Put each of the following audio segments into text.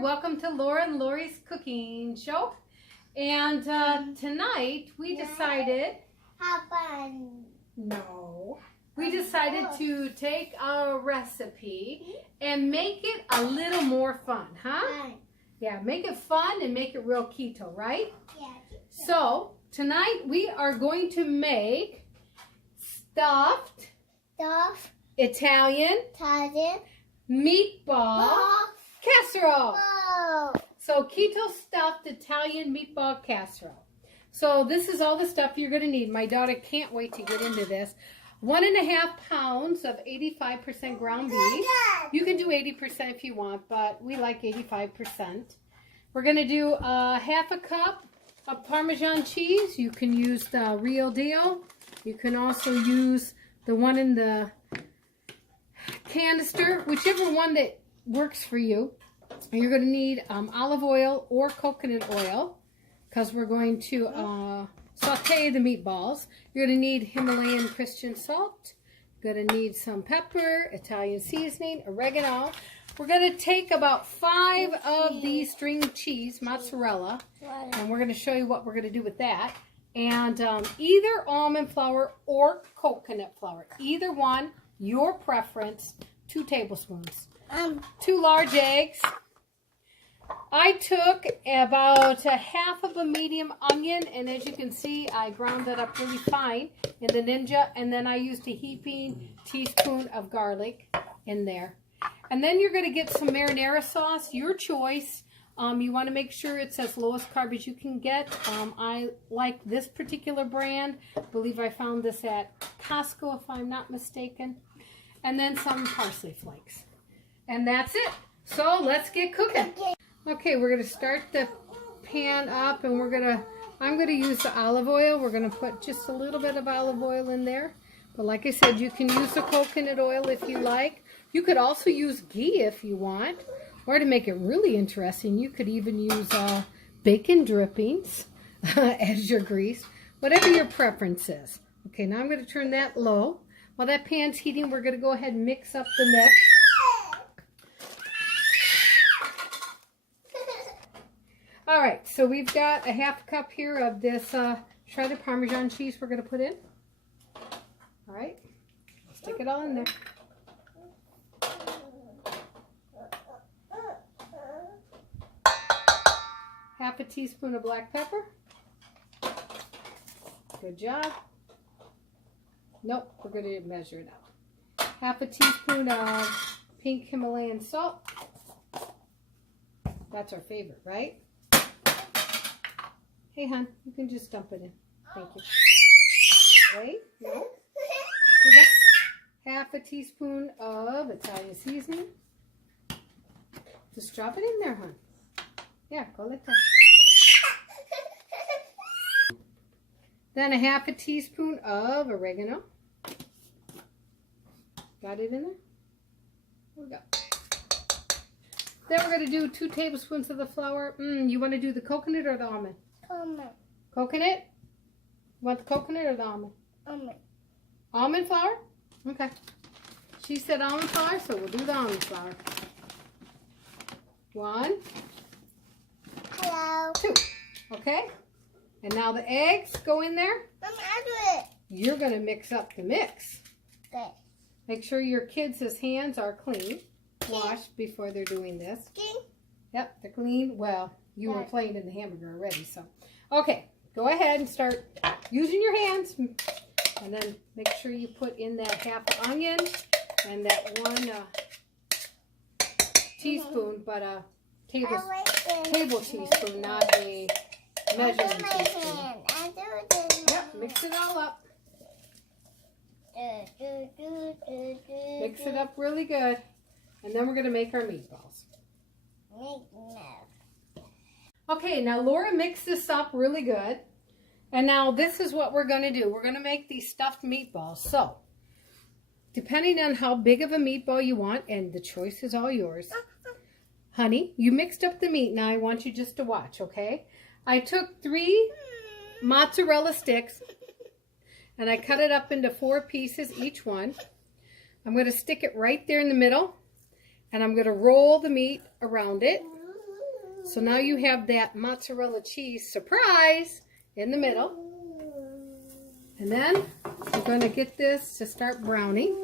Welcome to Laura and Laurie's cooking show. And tonight we decided... Have fun. No. We decided to take our recipe and make it a little more fun, huh? Fun. Yeah, make it fun and make it real keto, right? Yeah. So, tonight we are going to make stuffed Italian meatball casserole. Whoa. So keto stuffed Italian meatball casserole. So this is all the stuff you're going to need. My daughter can't wait to get into this. 1.5 pounds of 85% ground beef. You can do 80% if you want, but we like 85%. We're going to do 1/2 cup of Parmesan cheese. You can use the real deal. You can also use the one in the canister, whichever one that works for you. And you're going to need olive oil or coconut oil because we're going to saute the meatballs. You're going to need Himalayan Christian salt. You're going to need some pepper, Italian seasoning, oregano. We're going to take about 5 of these string cheese, mozzarella, and we're going to show you what we're going to do with that. And either almond flour or coconut flour, either one, your preference, 2 tablespoons. 2 large eggs. I took about 1/2 of a medium onion, and as you can see, I ground that up really fine in the Ninja, and then I used a heaping teaspoon of garlic in there. And then you're going to get some marinara sauce, your choice. You want to make sure it's as lowest carb as you can get. I like this particular brand. I believe I found this at Costco, if I'm not mistaken. And then some parsley flakes. And that's it. So let's get cooking. Okay, we're going to start the pan up, and I'm going to use the olive oil. We're going to put just a little bit of olive oil in there. But like I said, you can use the coconut oil if you like. You could also use ghee if you want. Or to make it really interesting, you could even use bacon drippings as your grease. Whatever your preference is. Okay, now I'm going to turn that low. While that pan's heating, we're going to go ahead and mix up the mix. All right, so we've got 1/2 cup here of this shredded Parmesan cheese we're going to put in. All right, stick it all in there. Half a teaspoon of black pepper. Good job. Nope, we're going to measure it out. 1/2 teaspoon of pink Himalayan salt. That's our favorite, right? Hey, hon, you can just dump it in. Thank you. Wait, no. Here we go. 1/2 teaspoon of Italian seasoning. Just drop it in there, hon. Yeah, go like that. Then 1/2 teaspoon of oregano. Got it in there? There we go. Then we're going to do 2 tablespoons of the flour. You want to do the coconut or the almond? Coconut? You want the coconut or the almond? Almond. Almond flour? Okay. She said almond flour, so we'll do the almond flour. 1. Hello. 2. Okay? And now the eggs go in there. Mom, I'll do it. You're going to mix up the mix. Okay. Make sure your kids' hands are clean. Washed before they're doing this. Clean? Yep, they're clean. Well, you were playing in the hamburger already, so. Okay, go ahead and start using your hands. And then make sure you put in that 1/2 onion and that 1 teaspoon, but a table teaspoon, not a measuring teaspoon. Yep, mix it all up. Mix it up really good. And then we're going to make our meatballs. Okay, now Laura mixed this up really good. And now this is what we're going to do. We're going to make these stuffed meatballs. So, depending on how big of a meatball you want, and the choice is all yours. Honey, you mixed up the meat. Now I want you just to watch, okay? I took 3 mozzarella sticks and I cut it up into 4 pieces each one. I'm going to stick it right there in the middle, and I'm going to roll the meat around it. So now you have that mozzarella cheese surprise in the middle. And then we're going to get this to start browning.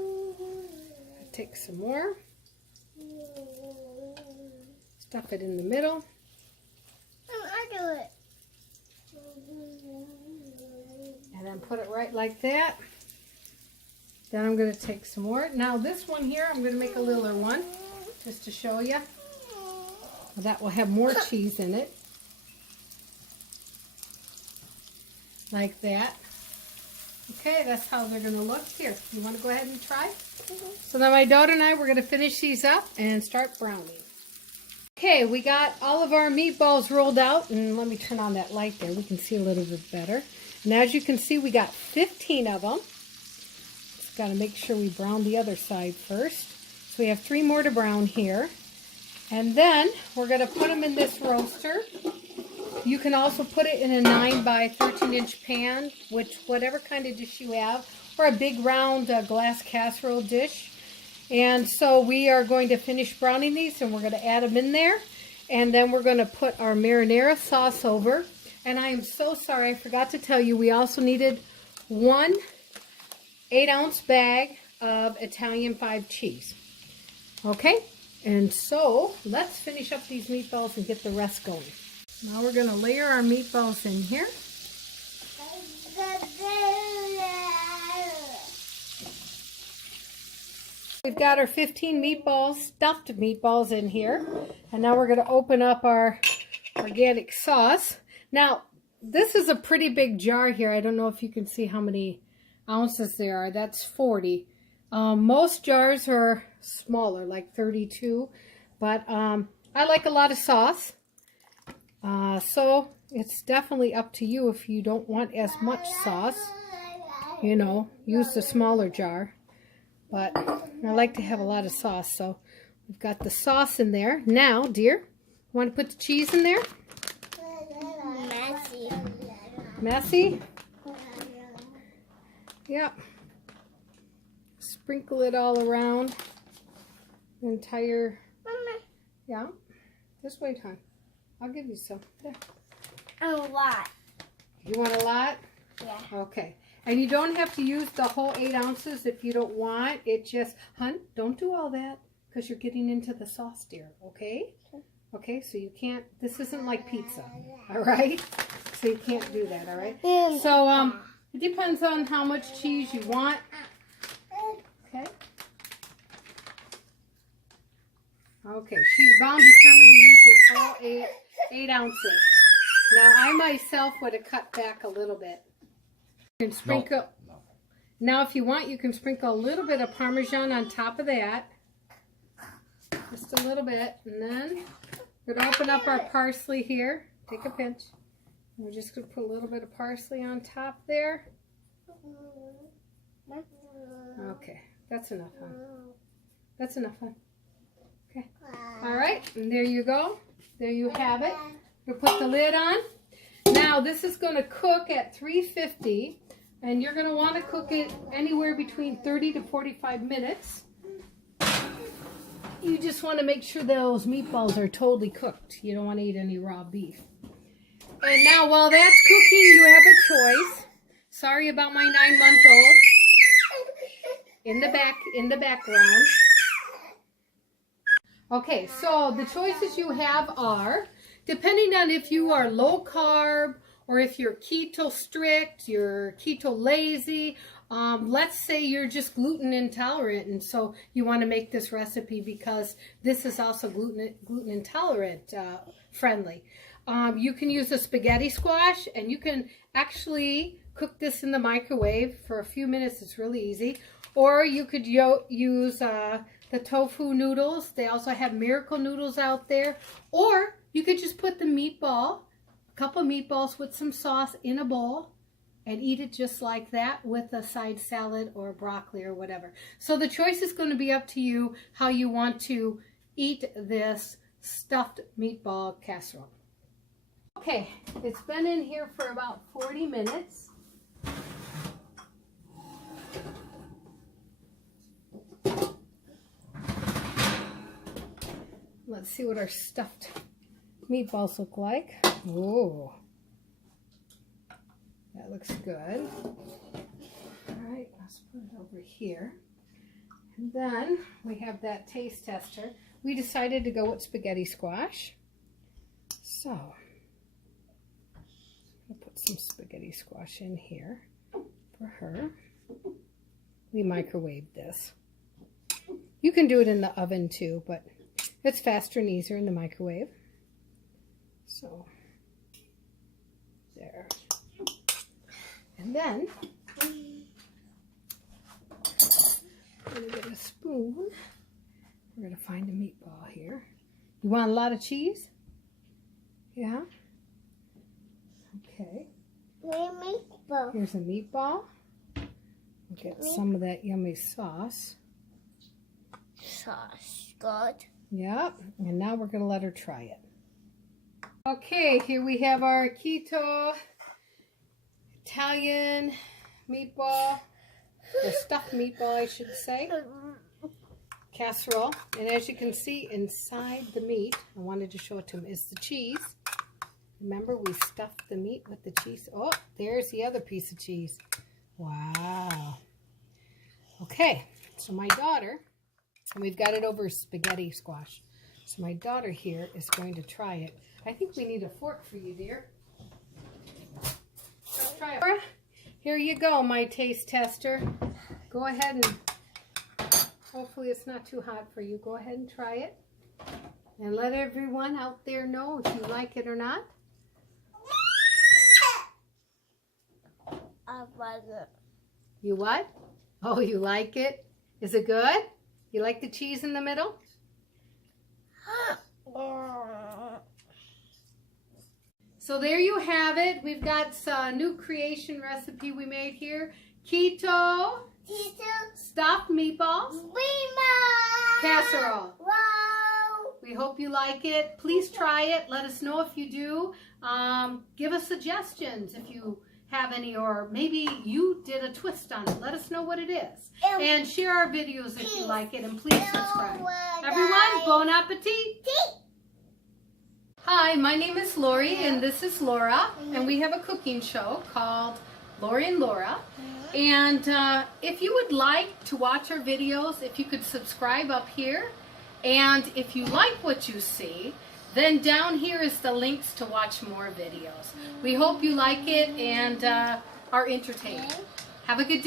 Take some more. Stuff it in the middle. I do it. And then put it right like that. Then I'm going to take some more. Now this one here, I'm going to make a littler one just to show you. That will have more cheese in it. Like that. Okay, that's how they're going to look. Here, you want to go ahead and try? So then my daughter and I, we're going to finish these up and start browning. Okay, we got all of our meatballs rolled out. And let me turn on that light there. We can see a little bit better. And as you can see, we got 15 of them. Just got to make sure we brown the other side first. So we have 3 more to brown here. And then we're going to put them in this roaster. You can also put it in a 9 by 13 inch pan, which whatever kind of dish you have, or a big round glass casserole dish. And so we are going to finish browning these, and we're going to add them in there. And then we're going to put our marinara sauce over. And I am so sorry, I forgot to tell you, we also needed 1 8-ounce bag of Italian 5 cheese. Okay, and so let's finish up these meatballs and get the rest going. Now we're going to layer our meatballs in here. We've got our 15 meatballs, stuffed meatballs in here. And now we're going to open up our organic sauce. Now, this is a pretty big jar here. I don't know if you can see how many ounces there are. That's 40. Most jars are smaller, like 32. But I like a lot of sauce. So it's definitely up to you if you don't want as much sauce. You know, use the smaller jar. But I like to have a lot of sauce. So we've got the sauce in there. Now, dear, want to put the cheese in there? Messy. Messy? Yep. Sprinkle it all around the entire... Mama. Yeah? Just wait, hon. I'll give you some. There. A lot. You want a lot? Yeah. Okay. And you don't have to use the whole 8 ounces if you don't want. It just, hon, don't do all that because you're getting into the sauce, dear. Okay? Okay, so you can't, this isn't like pizza. All right? So you can't do that, all right? So, it depends on how much cheese you want. Okay? Okay, she's bound determined to use this whole 8 ounces. Now, I myself would have cut back a little bit. You can sprinkle. No. Now, if you want, you can sprinkle a little bit of Parmesan on top of that. Just a little bit. And then we're going to open up our parsley here. Take a pinch. We're just going to put a little bit of parsley on top there. Okay, that's enough, hon. That's enough, hon. Okay. All right, and there you go. There you have it. We'll put the lid on. Now, this is going to cook at 350, and you're going to want to cook it anywhere between 30 to 45 minutes. You just want to make sure those meatballs are totally cooked. You don't want to eat any raw beef. And now, while that's cooking, you have a choice. Sorry about my 9-month-old in the background. Okay, so the choices you have are, depending on if you are low carb or if you're keto strict, you're keto lazy, let's say you're just gluten intolerant, and so you want to make this recipe because this is also gluten intolerant friendly. You can use a spaghetti squash, and you can actually cook this in the microwave for a few minutes. It's really easy. Or you could use the tofu noodles. They also have miracle noodles out there. Or you could just put the meatball, a couple of meatballs with some sauce in a bowl and eat it just like that with a side salad or broccoli or whatever. So the choice is going to be up to you how you want to eat this stuffed meatball casserole. Okay, it's been in here for about 40 minutes. Let's see what our stuffed meatballs look like. Whoa. That looks good. All right, let's put it over here. And then we have that taste tester. We decided to go with spaghetti squash. So, I'll put some spaghetti squash in here for her. We microwaved this. You can do it in the oven too, but it's faster and easier in the microwave. So, there. And then, we're going to get a spoon. We're going to find a meatball here. You want a lot of cheese? Yeah? Okay. Meatball. Here's a meatball. We'll get some of that yummy sauce. Sauce. Good. Yep. And now we're going to let her try it. Okay, here we have our keto Italian meatball, or stuffed meatball, I should say, casserole. And as you can see, inside the meat, I wanted to show it to them, is the cheese. Remember, we stuffed the meat with the cheese. Oh, there's the other piece of cheese. Wow. Okay, so my daughter, and we've got it over spaghetti squash. So my daughter here is going to try it. I think we need a fork for you, dear. Let's try it. Here you go, my taste tester. Go ahead and, hopefully it's not too hot for you. Go ahead and try it. And let everyone out there know if you like it or not. I like it. You what? Oh, you like it? Is it good? You like the cheese in the middle? So there you have it. We've got a new creation recipe we made here. Keto stuffed meatballs. Casserole. Wow. We hope you like it. Please try it. Let us know if you do. Give us suggestions if you have any, or maybe you did a twist on it. Let us know what it is. And share our videos if you like it. And please subscribe. Everyone, bon appetit. Hi, my name is Laurie and this is Laura, and we have a cooking show called Laurie and Laura. And if you would like to watch our videos, if you could subscribe up here, and if you like what you see, then down here is the links to watch more videos. We hope you like it and are entertained. Have a good day.